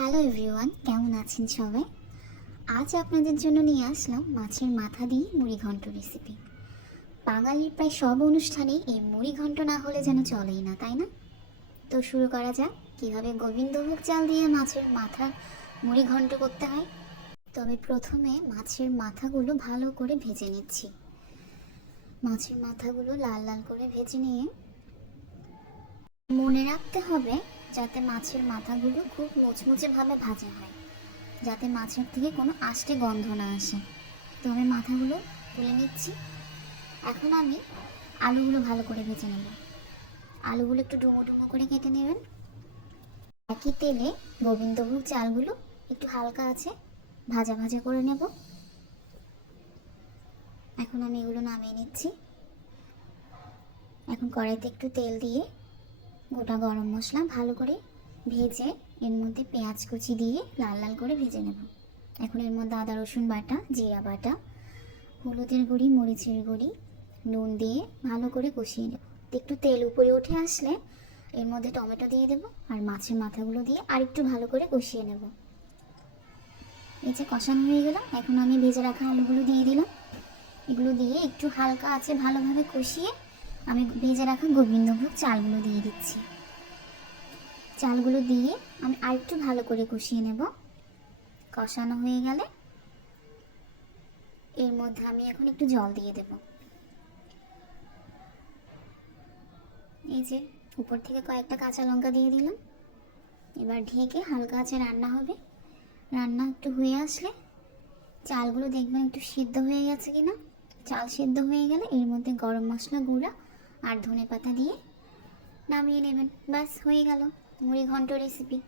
Hello everyone, কেমন আছেন সবাই? আজ আপনাদের জন্য নিয়ে আসলাম মাছের মাথা দিয়ে মুড়িঘণ্ট রেসিপি। বাঙালির প্রায় সব অনুষ্ঠানেই এই মুড়িঘণ্ট না হলে যেন চলেই না, তাই না? তো শুরু করা যাক কীভাবে গোবিন্দভোগ চাল দিয়ে মাছের মাথা মুড়িঘণ্ট করতে হয়। তবে প্রথমে মাছের মাথাগুলো ভালো করে ভেজে নিচ্ছি। মাছের মাথাগুলো লাল লাল করে ভেজে নিয়ে মনে রাখতে হবে যাতে মাছের মাথাগুলো খুব মুচমুচেভাবে ভাজা হয়, যাতে মাছের থেকে কোনো আষ্টে গন্ধ না আসে। তো আমি মাথাগুলো তুলে নিচ্ছি। এখন আমি আলুগুলো ভালো করে ভেজে নেব। আলুগুলো একটু ডুমো ডুমো করে কেটে নেবেন। একই তেলে গোবিন্দভোগ চালগুলো একটু হালকা আছে ভাজা ভাজা করে নেব। এখন আমি এগুলো নামিয়ে নিচ্ছি। এখন কড়াইতে একটু তেল দিয়ে গোটা গরম মশলা ভালো করে ভেজে এর মধ্যে পেঁয়াজ কুচি দিয়ে লাল লাল করে ভেজে নেব। এখন এর মধ্যে আদা রসুন বাটা, জিরা বাটা, হলুদের গুঁড়ি, মরিচের গুঁড়ি, নুন দিয়ে ভালো করে কষিয়ে নেব। একটু তেল উপরে উঠে আসলে এর মধ্যে টমেটো দিয়ে দেব আর মাছের মাথাগুলো দিয়ে আরেকটু ভালো করে কষিয়ে নেব। এই যে কষানো হয়ে গেল, এখন আমি ভেজে রাখা আলুগুলো দিয়ে দিলাম। এগুলো দিয়ে একটু হালকা আছে ভালোভাবে কষিয়ে আমি ভেজে রাখা গোবিন্দভোগ চালগুলো দিয়ে দিচ্ছি। চালগুলো দিয়ে আমি আরেকটু ভালো করে কষিয়ে নেব। কষানো হয়ে গেলে এর মধ্যে আমি এখন একটু জল দিয়ে দেব। এই যে উপর থেকে কয়েকটা কাঁচা লঙ্কা দিয়ে দিলাম। এবার ঢেকে হালকা আঁচে রান্না হবে। রান্না একটু হয়ে আসলে চালগুলো দেখবেন একটু সিদ্ধ হয়ে গেছে কিনা। চাল সিদ্ধ হয়ে গেলে এর মধ্যে গরম মশলা গুঁড়া আর ধনেপাতা দিয়ে নামিয়ে নেবেন। ব্যাস হয়ে গেল মুড়িঘণ্ট রেসিপি।